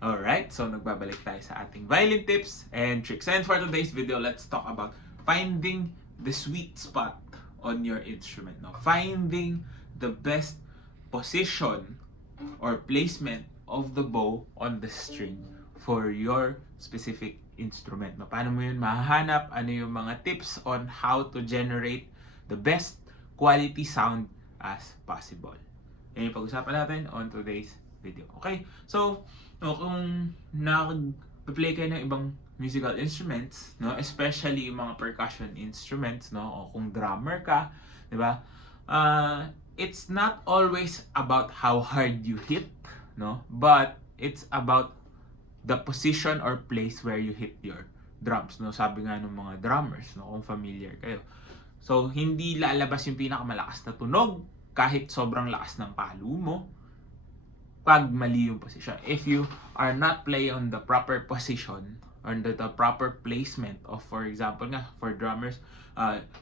Alright, so nagbabalik tayo sa ating violin tips and tricks. And for today's video, let's talk about finding the sweet spot on your instrument. No? Finding the best position or placement of the bow on the string for your specific instrument. No? Paano mo yun mahahanap? Ano yung mga tips on how to generate the best quality sound as possible? Yan yung pag-usapan natin on today's video. Okay? So, no, kung nag-play kayo ng ibang musical instruments, no, especially yung mga percussion instruments, no, o kung drummer ka, 'di ba? It's not always about how hard you hit, no, but it's about the position or place where you hit your drums, no. Sabi nga ng mga drummers, no, kung familiar kayo. So, hindi lalabas yung pinakamalakas na tunog kahit sobrang lakas ng palo mo pag mali yung position. If you are not playing on the proper position or the proper placement of, for example nga, for drummers,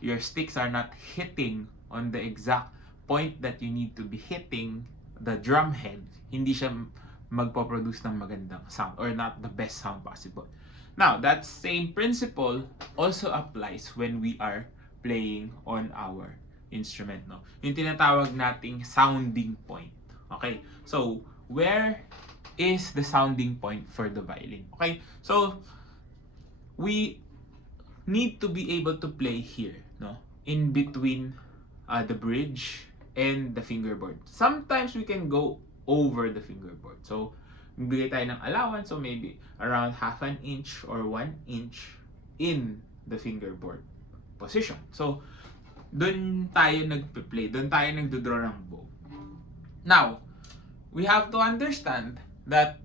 your sticks are not hitting on the exact point that you need to be hitting the drum head, hindi siya magpo-produce ng magandang sound or not the best sound possible. Now, that same principle also applies when we are playing on our instrument, no? Yung tinatawag nating sounding point. Okay? So, where is the sounding point for the violin? Okay? So, we need to be able to play here, no? In between the bridge and the fingerboard. Sometimes we can go over the fingerboard. So, magbigay tayo ng allowance, so maybe around half an inch or 1 inch in the fingerboard position. So, doon tayo nagpe-play, doon tayo nagdodraw ng bow. Now, we have to understand that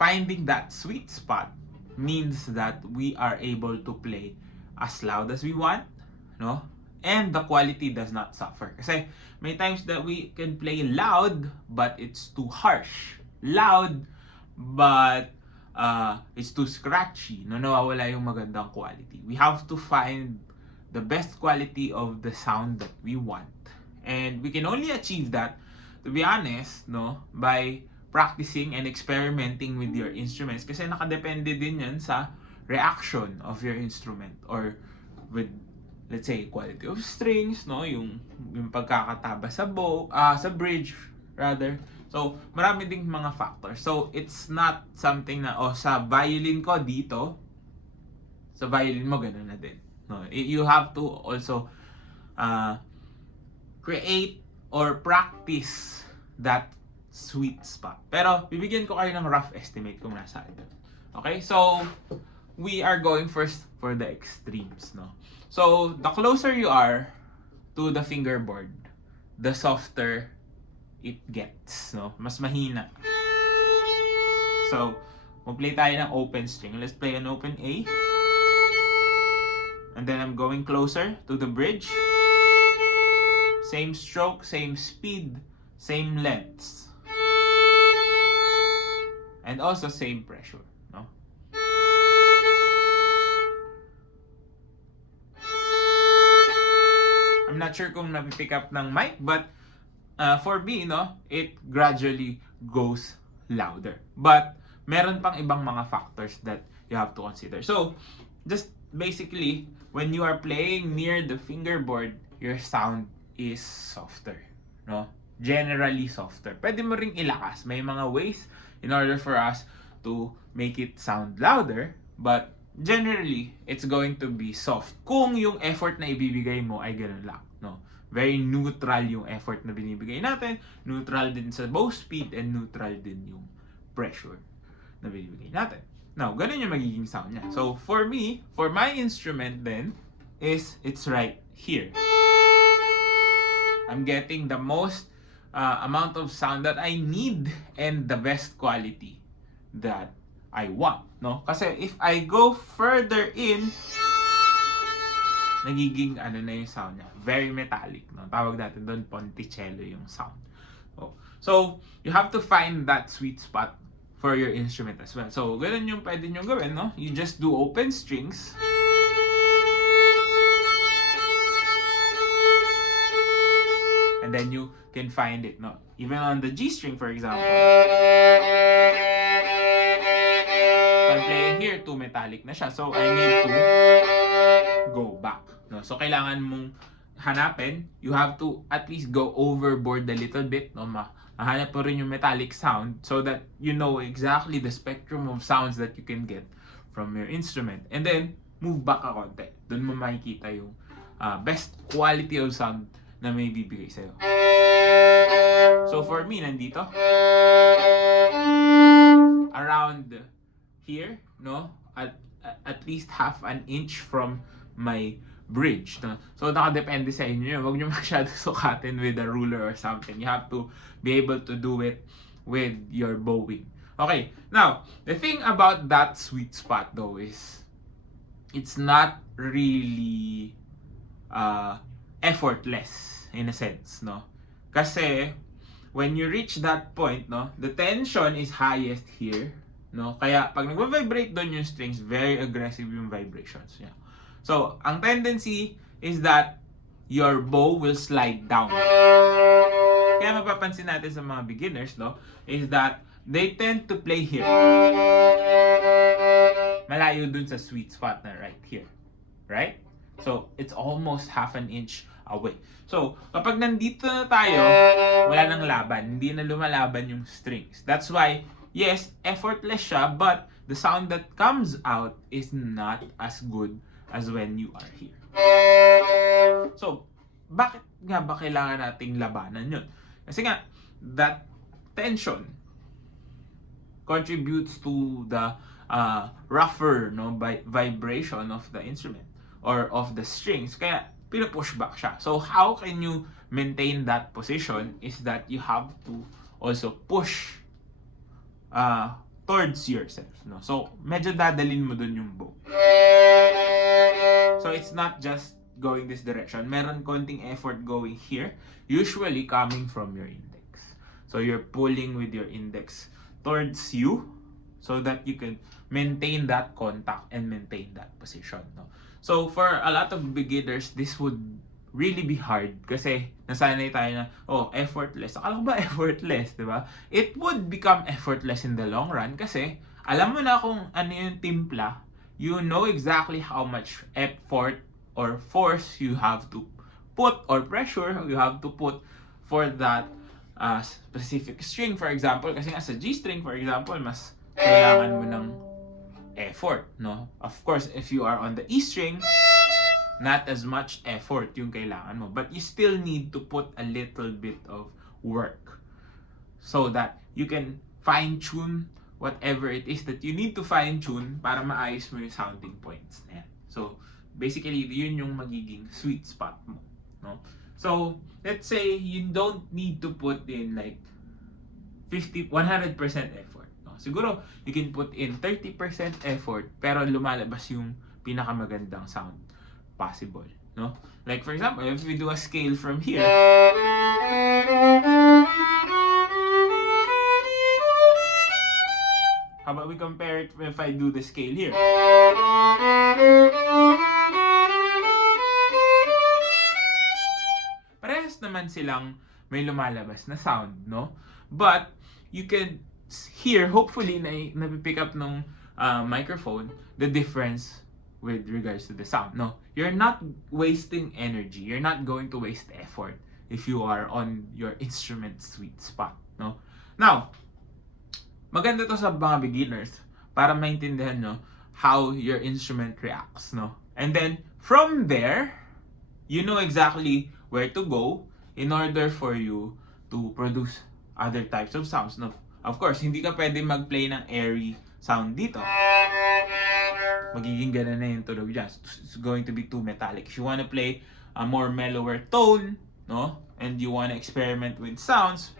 finding that sweet spot means that we are able to play as loud as we want, no? And the quality does not suffer. Kasi may times that we can play loud but it's too harsh. Loud but it's too scratchy. No, nawawala yung magandang quality. We have to find the best quality of the sound that we want. And we can only achieve that, to be honest, no, by practicing and experimenting with your instruments. Kasi nakadepende din yan sa reaction of your instrument or with, let's say, quality of strings, no, yung pagkakataba sa bow, sa bridge rather. So, marami ding mga factors. So, it's not something na, sa violin ko dito, sa violin mo ganun na din. No, you have to also create or practice that sweet spot. Pero, bibigyan ko kayo ng rough estimate kung nasaan doon. Okay? So, we are going first for the extremes, no? So, the closer you are to the fingerboard, the softer it gets, no? Mas mahina. So, mag-play tayo ng open string. Let's play an open A. And then I'm going closer to the bridge. Same stroke, same speed, same lengths. And also same pressure, no? I'm not sure kung napipick up ng mic, but for me, no, it gradually goes louder. But meron pang ibang mga factors that you have to consider. So, just basically, when you are playing near the fingerboard, your sound is softer, no? Generally softer. Pwede mo ring ilakas. May mga ways in order for us to make it sound louder, but generally, it's going to be soft. Kung yung effort na ibibigay mo ay ganun lang, no? Very neutral yung effort na binibigay natin. Neutral din sa bow speed and neutral din yung pressure na binibigay natin. Now, ganun yung magiging sound niya. So, for me, for my instrument then, it's right here. I'm getting the most amount of sound that I need and the best quality that I want, no? Kasi if I go further in, nagiging ano na yung sound niya, very metallic, no? Tawag natin doon ponticello yung sound. So, you have to find that sweet spot for your instrument as well. So, ganun yung pwede nyo gawin, no? You just do open strings. And then you can find it, no? Even on the G string, for example. metallic na siya. So, I need to go back. No? So, kailangan mong hanapin. You have to at least go overboard a little bit. No? Mahanap mo rin yung metallic sound so that you know exactly the spectrum of sounds that you can get from your instrument. And then, move back a konti. Doon mo makikita yung best quality of sound na may bibigay sa'yo. So, for me, nandito. Around here, no? At least half an inch from my bridge, no? So, nakadepende sa inyo yun. Huwag nyo masyado sukatin with a ruler or something. You have to be able to do it with your bowing. Okay, now, the thing about that sweet spot though is it's not really effortless in a sense, no? Kasi when you reach that point, no, the tension is highest here, no? Kaya pag nagva-vibrate doon yung strings, very aggressive yung vibrations niya. So, ang tendency is that your bow will slide down. Kaya mapapansin natin sa mga beginners, no, is that they tend to play here. Malayo dun sa sweet spot na right here. Right? So, it's almost half an inch away. So, kapag nandito na tayo, wala nang laban. Hindi na lumalaban yung strings. That's why, yes, effortless siya, but the sound that comes out is not as good as when you are here. So, bakit nga ba kailangan nating labanan yun? Kasi nga, that tension contributes to the rougher, no, vibration of the instrument or of the strings. Kaya, pinapush back siya. So, how can you maintain that position is that you have to also push towards yourself, no? So, medyo dadalin mo dun yung bow. So, it's not just going this direction. Meron konting effort going here, usually coming from your index. So, you're pulling with your index towards you so that you can maintain that contact and maintain that position, no? So, for a lot of beginners, this would really be hard kasi nasanay tayo na, oh, effortless. Akala ko ba effortless, di ba? It would become effortless in the long run kasi alam mo na kung ano yung timpla, you know exactly how much effort or force you have to put or pressure you have to put for that specific string, for example. Kasi nga sa G string, for example, mas kailangan mo ng effort, no? Of course, if you are on the E string, not as much effort yung kailangan mo. But you still need to put a little bit of work so that you can fine-tune whatever it is that you need to fine-tune para maayos mo yung sounding points. Ayan. So, basically, yun yung magiging sweet spot mo, no? So, let's say you don't need to put in like 100% effort, no? Siguro, you can put in 30% effort pero lumalabas yung pinakamagandang sound possible, no? Like for example, if we do a scale from here, how about we compare it if I do the scale here? Parehas naman silang may lumalabas na sound, no? But you can hear, hopefully, na pick up ng microphone the difference with regards to the sound. No, you're not wasting energy. You're not going to waste effort if you are on your instrument sweet spot, no? Now, maganda to sa mga beginners para maintindihan nyo how your instrument reacts, no? And then, from there, you know exactly where to go in order for you to produce other types of sounds, no? Of course, hindi ka pwede mag-play ng airy sound dito. Magiging ganun na yung tunog dyan. It's going to be too metallic. If you want to play a more mellower tone, no, and you want to experiment with sounds,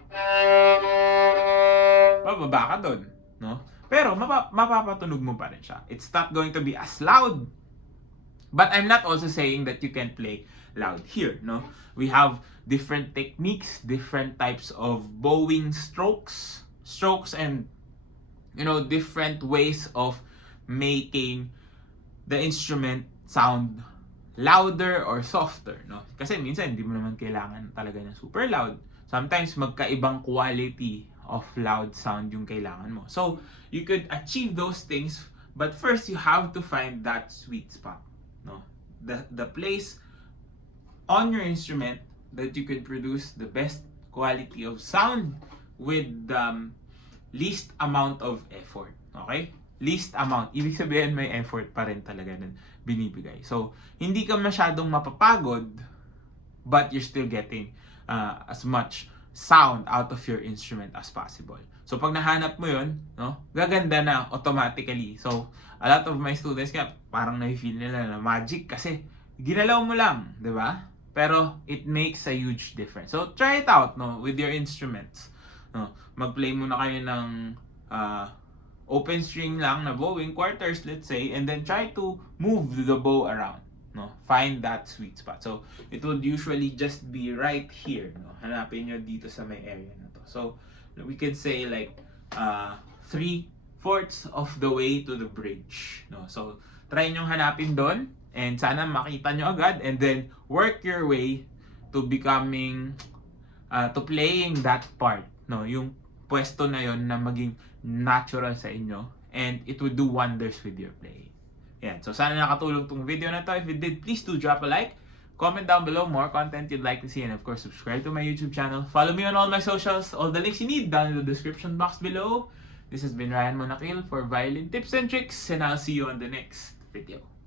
bababa ka dun, no? Pero mapapatunog mo pa rin siya. It's not going to be as loud. But I'm not also saying that you can play loud here, no? We have different techniques, different types of bowing strokes, and you know, different ways of making the instrument sound louder or softer, no? Kasi minsan hindi mo naman kailangan talaga ng super loud. Sometimes magkaibang quality of loud sound yung kailangan mo. So, you could achieve those things But first, you have to find that sweet spot, no? The place on your instrument that you could produce the best quality of sound with the least amount of effort. Okay? Least amount. Ibig sabihin may effort pa rin talaga na binibigay. So, hindi ka masyadong mapapagod, but you're still getting as much sound out of your instrument as possible. So, pag nahanap mo yun, no, gaganda na automatically. So, a lot of my students nga, parang na-feel nila na magic kasi ginalaw mo lang, di ba? Pero, it makes a huge difference. So, try it out, no, with your instruments. No, mag-play muna kayo ng open string lang na bowing, quarters, let's say, and then try to move the bow around. No, find that sweet spot. So, it would usually just be right here. No, hanapin nyo dito sa may area na to. So, we can say like 3/4 of the way to the bridge. No, so try nyo hanapin doon, and sana makita nyo agad, and then work your way to becoming to playing that part. No, yung pwesto na yon na maging natural sa inyo, and it would do wonders with your playing. Yan. So, sana nakatulong tong video na to. If it did, please do drop a like. Comment down below more content you'd like to see. And of course, subscribe to my YouTube channel. Follow me on all my socials. All the links you need down in the description box below. This has been Ryan Monakil for Violin Tips and Tricks. And I'll see you on the next video.